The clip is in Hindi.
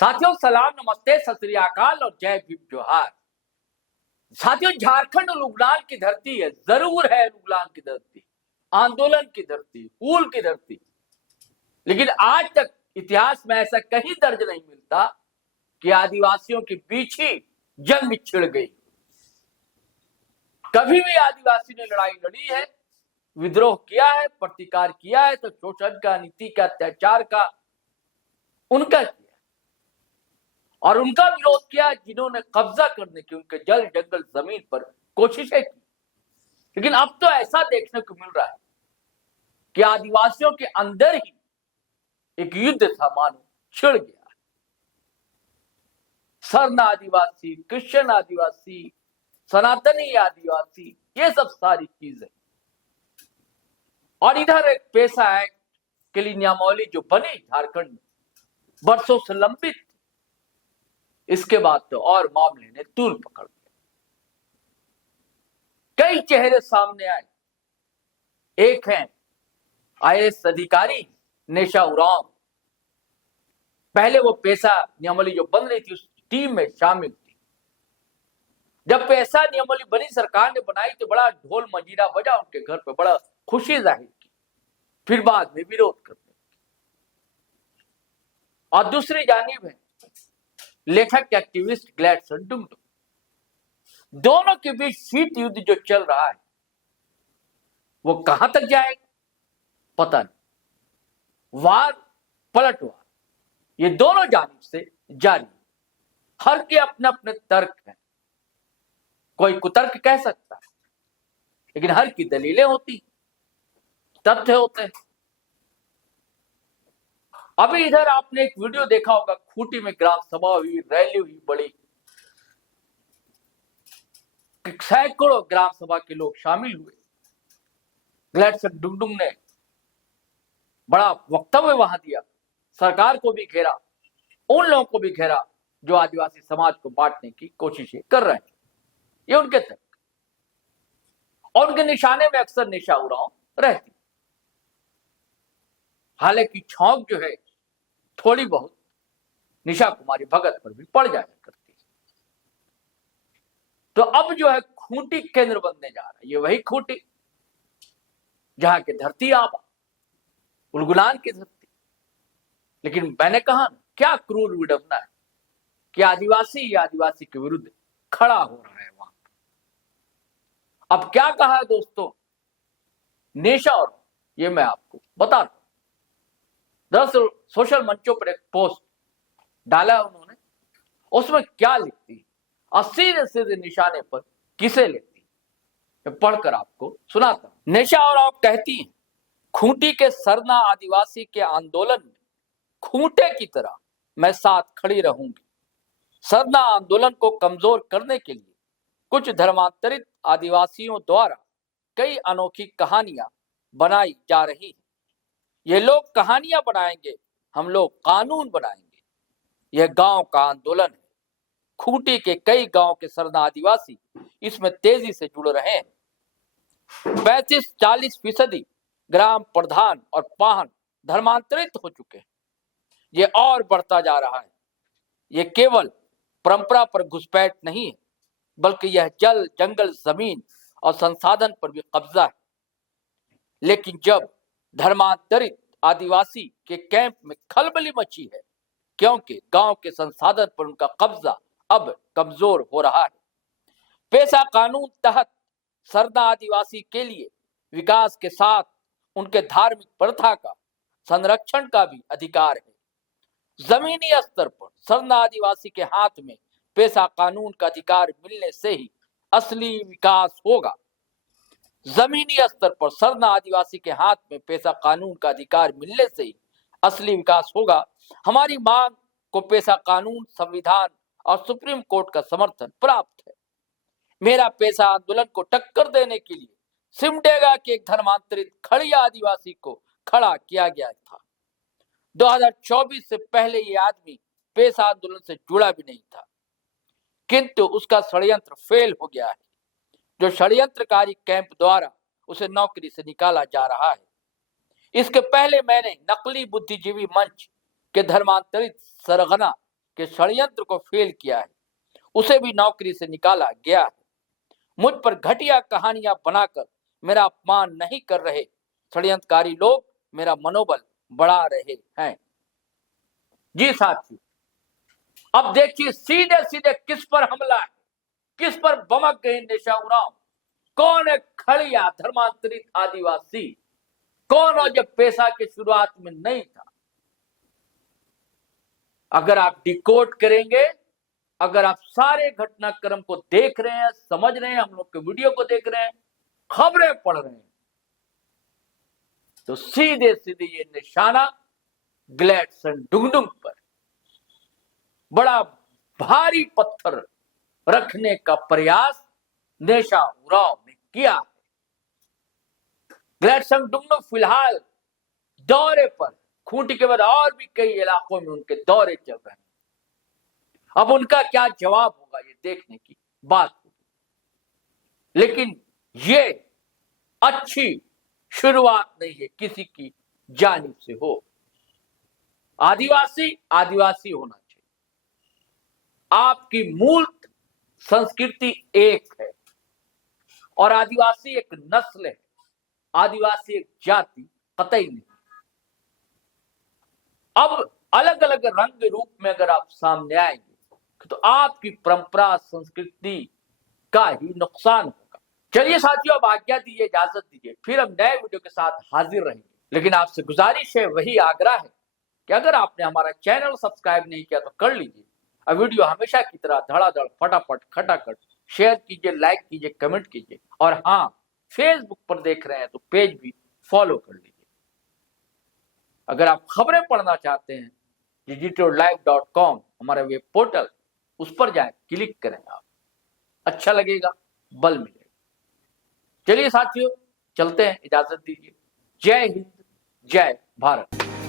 साथियों सलाम, नमस्ते, सत श्री अकाल और जय भीम जोहार। साथियों, झारखंड लुगलान की धरती है, जरूर है लुगलान की धरती, आंदोलन की धरती, हूल की धरती। लेकिन आज तक इतिहास में ऐसा कहीं दर्ज नहीं मिलता कि आदिवासियों के बीच ही जंग छिड़ गई। कभी भी आदिवासी ने लड़ाई लड़ी है, विद्रोह किया है, प्रतिकार किया है तो शोषण का, नीति का, अत्याचार का उनका किया और उनका विरोध किया जिन्होंने कब्जा करने की उनके जल जंगल जमीन पर कोशिशें की। लेकिन अब तो ऐसा देखने को मिल रहा है कि आदिवासियों के अंदर ही एक युद्ध था मानो छिड़ गया। सर्ण आदिवासी, क्रिश्चियन आदिवासी, सनातनी आदिवासी, ये सब सारी चीजें। और इधर एक पेशा एक्ट के लिए नियमावली जो बनी झारखंड में बरसों से लंबित, इसके बाद तो और मामले ने तूल पकड़ लिया। कई चेहरे सामने आए। एक हैं आईएएस अधिकारी निशा उरांव। पहले वो पेशा नियमावली जो बन रही थी उस टीम में शामिल थी। जब पेशा नियमावली बनी, सरकार ने बनाई तो बड़ा ढोल मंजीरा बजा, उनके घर पे बड़ा खुशी जाहिर की, फिर बाद में विरोध करते। और दूसरी जानिब है लेखक एक्टिविस्ट ग्लैडसन डुंगडुंग। दोनों के बीच शीत युद्ध जो चल रहा है वो कहां तक जाएगा पता नहीं। वार पलटवार ये दोनों जानिब से जारी। हर के अपने अपने तर्क हैं। कोई कुतर्क कह सकता है, लेकिन हर की दलीलें होती, तथ्य होते हैं। अभी इधर आपने एक वीडियो देखा होगा, खूंटी में ग्राम सभा हुई, रैली हुई बड़ी, सैकड़ों ग्राम सभा के लोग शामिल हुए। ग्लैडसन डुंगडुंग ने बड़ा वक्तव्य वहां दिया, सरकार को भी घेरा, उन लोगों को भी घेरा जो आदिवासी समाज को बांटने की कोशिशें कर रहे हैं। ये उनके तक और उनके निशाने में अक्सर निशा उरांव रहती। हालांकि छौंक जो है थोड़ी बहुत निशा कुमारी भगत पर भी पड़ जाया करती है। तो अब जो है खूंटी केंद्र बनने जा रहा है। ये वही खूंटी जहां की धरती आबा, उलगुलान की धरती। लेकिन मैंने कहा क्या क्रूर विडंबना है कि आदिवासी के विरुद्ध खड़ा हो रहा है वहां। अब क्या कहा है दोस्तों निशा, और ये मैं आपको बता रहा हूं। दरअसल सोशल मंचों पर एक पोस्ट डाला उन्होंने, उसमें क्या लिखती और सीधे सीधे निशाने पर किसे लेती, मैं पढ़कर आपको सुनाता हूं। निशा और आप कहती हैं, खूंटी के सरना आदिवासी के आंदोलन में खूंटे की तरह मैं साथ खड़ी रहूंगी। सरना आंदोलन को कमजोर करने के लिए कुछ धर्मांतरित आदिवासियों द्वारा कई अनोखी कहानियां बनाई जा रही हैं। ये लोग कहानियां बनाएंगे, हम लोग कानून बनाएंगे। यह गांव का आंदोलन है। खूंटी के कई गांव के सरना आदिवासी इसमें तेजी से जुड़ रहे हैं। 35-40% ग्राम प्रधान और पाहन धर्मांतरित हो चुके हैं। ये और बढ़ता जा रहा है। ये केवल परंपरा पर घुसपैठ नहीं है, बल्कि यह जल, जंगल, जमीन और संसाधन पर भी कब्जा है। लेकिन जब धर्मांतरित आदिवासी के कैंप में खलबली मची है, क्योंकि गांव के संसाधन पर उनका कब्जा अब कमजोर हो रहा है। पेशा कानून तहत सरना आदिवासी के लिए विकास के साथ उनके धार्मिक प्रथा का संरक्षण का भी अधिकार है। जमीनी स्तर पर सरना आदिवासी के हाथ में पेशा कानून का अधिकार मिलने से ही असली विकास होगा। जमीनी स्तर पर सरना आदिवासी के हाथ में पेशा कानून का अधिकार मिलने से ही असली विकास होगा। हमारी मांग को पेशा कानून, संविधान और सुप्रीम कोर्ट का समर्थन प्राप्त है। मेरा पेशा आंदोलन को टक्कर देने के लिए सिमडेगा के एक धर्मांतरित खड़िया आदिवासी को खड़ा किया गया था। 2024 से पहले ये आदमी पेशा आंदोलन से जुड़ा भी नहीं था, किंतु उसका षड्यंत्र फेल हो गया है। जो षड्यंत्रकारी कैंप द्वारा उसे नौकरी से निकाला जा रहा है। इसके पहले मैंने नकली बुद्धिजीवी मंच के धर्मांतरित सरगना के षड्यंत्र को फेल किया है, उसे भी नौकरी से निकाला गया है। मुझ पर घटिया कहानियां बनाकर मेरा अपमान नहीं कर रहे षड्यंत्रकारी लोग मेरा मनोबल बढ़ा रहे हैं। जी साथियों, अब देखिए सीधे सीधे किस पर हमला है, किस पर बमक गए निशा उरांव। कौन है खड़िया धर्मांतरित आदिवासी? कौन हो जब पेशा की शुरुआत में नहीं था? अगर आप डिकोड करेंगे, अगर आप सारे घटनाक्रम को देख रहे हैं, समझ रहे हैं, हम लोग के वीडियो को देख रहे हैं, खबरें पढ़ रहे हैं, तो सीधे सीधे ये निशाना ग्लेडसन डुंगडुंग पर बड़ा भारी पत्थर रखने का प्रयास निशा उरांव ने किया है। ग्लेडसन डुंगडुंग फिलहाल दौरे पर, खूंटी के बाद और भी कई इलाकों में उनके दौरे चल रहे हैं। अब उनका क्या जवाब होगा ये देखने की बात होगी, लेकिन ये अच्छी शुरुआत नहीं है किसी की जानिब से हो। आदिवासी आदिवासी होना चाहिए। आपकी मूल संस्कृति एक है और आदिवासी एक नस्ल है, आदिवासी एक जाति कतई नहीं। अब अलग अलग रंग रूप में अगर आप सामने आएंगे तो आपकी परंपरा संस्कृति का ही नुकसान होगा। चलिए साथियों, अब आज्ञा दीजिए, इजाजत दीजिए, फिर हम नए वीडियो के साथ हाजिर रहेंगे। लेकिन आपसे गुजारिश है, वही आग्रह है कि अगर आपने हमारा चैनल सब्सक्राइब नहीं किया तो कर लीजिए। अब वीडियो हमेशा की तरह धड़ाधड़ फटाफट खटाखट शेयर कीजिए, लाइक कीजिए, कमेंट कीजिए, और हाँ, फेसबुक पर देख रहे हैं तो पेज भी फॉलो कर लीजिए। अगर आप खबरें पढ़ना चाहते हैं, digitallive.com हमारा वेब पोर्टल, उस पर जाएं, क्लिक करें, आप अच्छा लगेगा, बल मिलेगा। चलिए साथियों, चलते हैं, इजाजत दीजिए। जय हिंद, जय भारत।